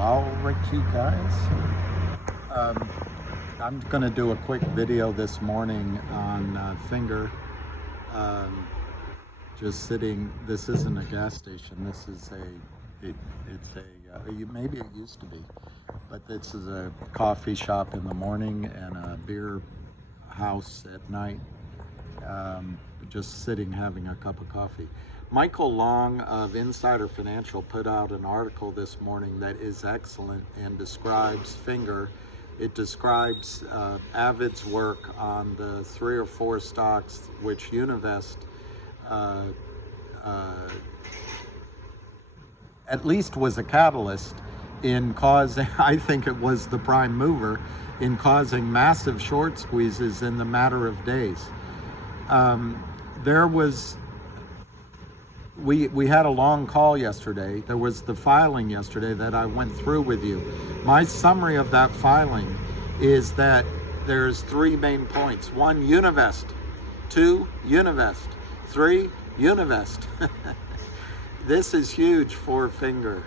Alrighty guys, I'm going to do a quick video this morning on Finger. Um, just sitting, this isn't a gas station, this is maybe it used to be, but this is a coffee shop in the morning and a beer house at night. Just sitting having a cup of coffee. Michael Long of Insider Financial put out an article this morning that is excellent and describes Finger. It describes Avid's work on the 3 or 4 stocks which Univest at least was a catalyst in causing, I think it was the prime mover in causing massive short squeezes in the matter of days. We had a long call yesterday. There was the filing yesterday that I went through with you. My summary of that filing is that there's 3 main points. 1, Univest. 2, Univest. 3, Univest. This is huge for Finger.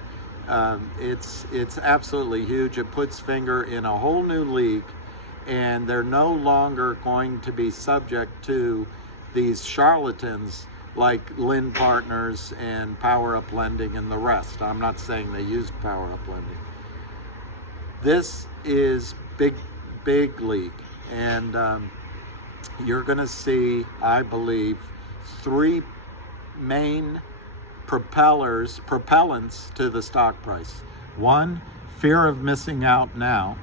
It's absolutely huge. It puts Finger in a whole new league, and they're no longer going to be subject to these charlatans like Lind Partners and Power Up Lending and the rest. I'm not saying they used Power Up Lending. This is big league, and you're going to see, I believe, 3 main propellants to the stock price. 1, fear of missing out now.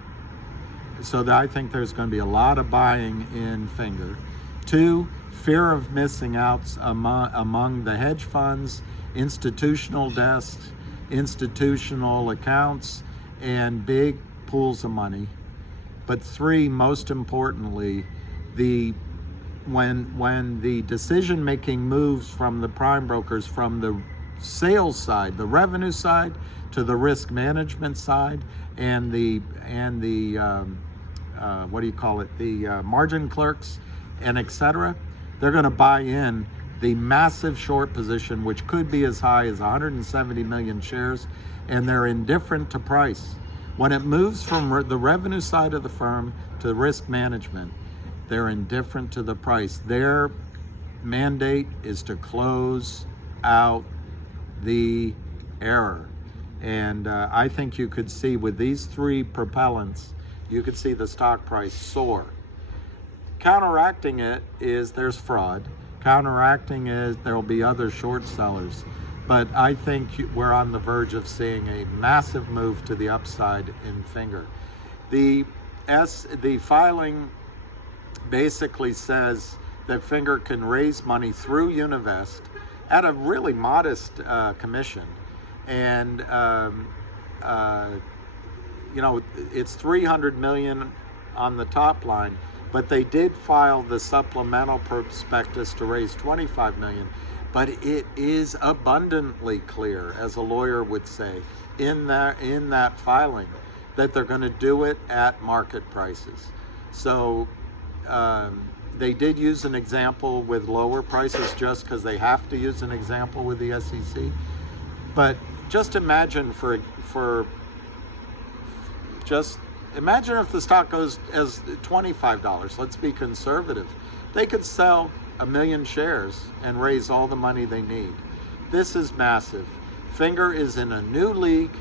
So I think there's going to be a lot of buying in Finger. 2, fear of missing out among the hedge funds, institutional desks, institutional accounts, and big pools of money. But 3, most importantly, when the decision-making moves from the prime brokers, from the sales side, the revenue side, to the risk management side, and the margin clerks, and etc., they're going to buy in the massive short position, which could be as high as 170 million shares, and they're indifferent to price. When it moves from the revenue side of the firm to risk management, they're indifferent to the price. Their mandate is to close out the error. And I think you could see with these 3 propellants, you could see the stock price soar. Counteracting it is there's fraud. Counteracting is there'll be other short sellers. But I think we're on the verge of seeing a massive move to the upside in Finger. The filing basically says that Finger can raise money through Univest at a really modest commission. And it's 300 million on the top line, but they did file the supplemental prospectus to raise 25 million. But it is abundantly clear, as a lawyer would say, in that filing, that they're going to do it at market prices. So they did use an example with lower prices just because they have to use an example with the SEC. But just imagine imagine if the stock goes as $25. Let's be conservative. They could sell 1 million shares and raise all the money they need. This is massive. Finger is in a new league.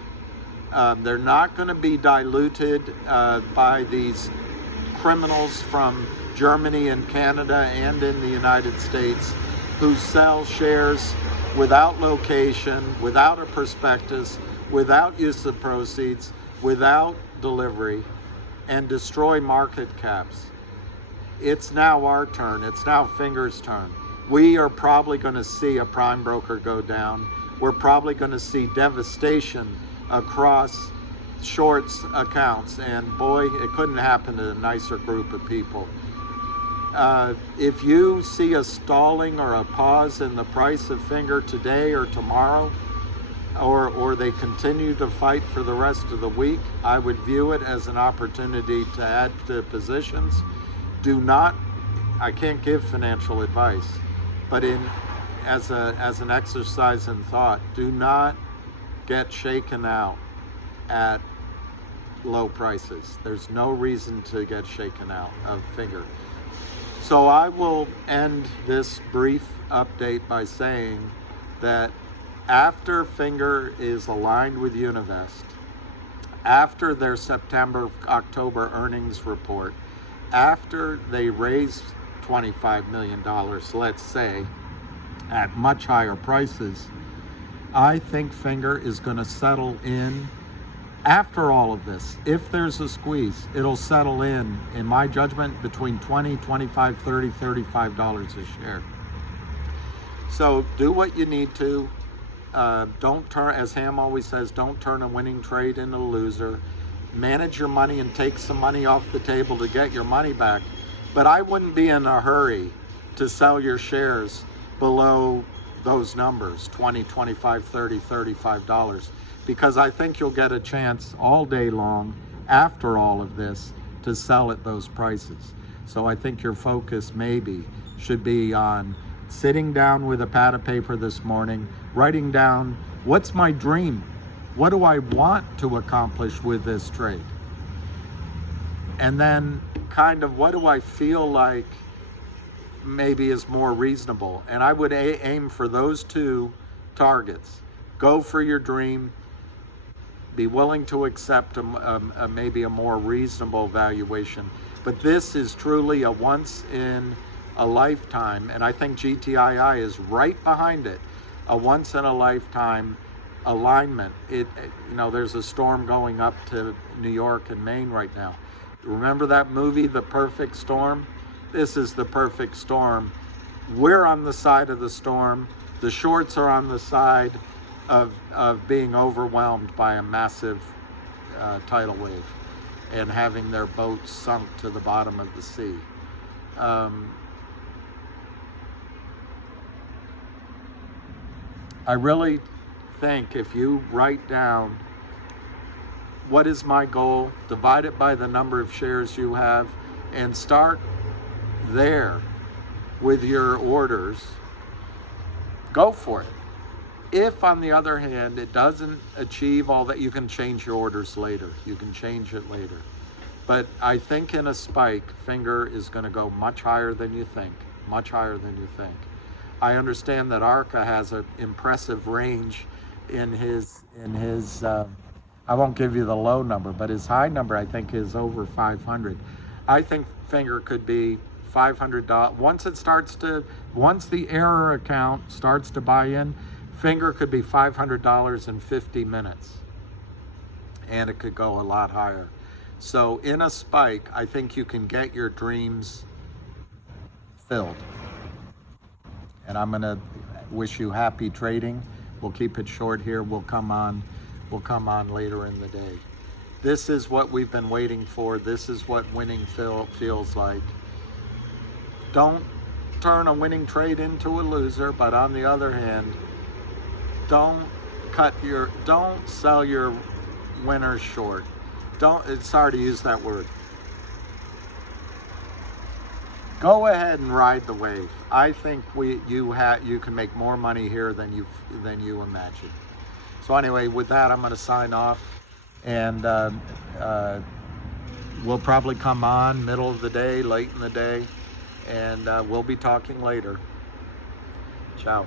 They're not going to be diluted by these criminals from Germany and Canada and in the United States who sell shares without location, without a prospectus, without use of proceeds, without delivery, and destroy market caps. It's now our turn. It's now Finger's turn. We are probably going to see a prime broker go down. We're probably going to see devastation across shorts accounts, and boy, it couldn't happen to a nicer group of people. If you see a stalling or a pause in the price of Finger today or tomorrow, or they continue to fight for the rest of the week, I would view it as an opportunity to add to positions. Do not, I can't give financial advice, but as an exercise in thought, do not get shaken out at low prices. There's no reason to get shaken out of Finger. So I will end this brief update by saying that after Finger is aligned with Univest, after their September, October earnings report, after they raise $25 million, let's say, at much higher prices, I think Finger is going to settle in. After all of this, if there's a squeeze, it'll settle in my judgment, between $20, $25, $30, $35 a share. So do what you need to. Don't turn, as Ham always says, don't turn a winning trade into a loser. Manage your money and take some money off the table to get your money back. But I wouldn't be in a hurry to sell your shares below those numbers, $20, $25, $30, $35, because I think you'll get a chance all day long after all of this to sell at those prices. So I think your focus maybe should be on sitting down with a pad of paper this morning, writing down, what's my dream? What do I want to accomplish with this trade? And then kind of, what do I feel like maybe is more reasonable? And I would aim for those two targets. Go for your dream. Be willing to accept maybe a more reasonable valuation. But this is truly a once in a lifetime, and I think GTII is right behind it, a once in a lifetime alignment. There's a storm going up to New York and Maine right now. Remember that movie, The Perfect Storm? This is the perfect storm. We're on the side of the storm. The shorts are on the side of being overwhelmed by a massive tidal wave and having their boats sunk to the bottom of the sea. I really think if you write down, what is my goal, divide it by the number of shares you have, and start there with your orders, go for it. If, on the other hand, it doesn't achieve all that, you can change your orders later. You can change it later. But I think in a spike, Finger is going to go much higher than you think, much higher than you think. I understand that Arca has an impressive range in his I won't give you the low number, but his high number I think is over 500. I think Finger could be $500. Once the error account starts to buy in, Finger could be $500 in 50 minutes. And it could go a lot higher. So in a spike, I think you can get your dreams filled. And I'm gonna wish you happy trading. We'll keep it short here. We'll come on later in the day. This is what we've been waiting for. This is what winning feels like. Don't turn a winning trade into a loser, but on the other hand, don't sell your winners short. Sorry to use that word. Go ahead and ride the wave. I think you can make more money here than you imagine. So anyway, with that, I'm going to sign off, and we'll probably come on middle of the day, late in the day, and we'll be talking later. Ciao.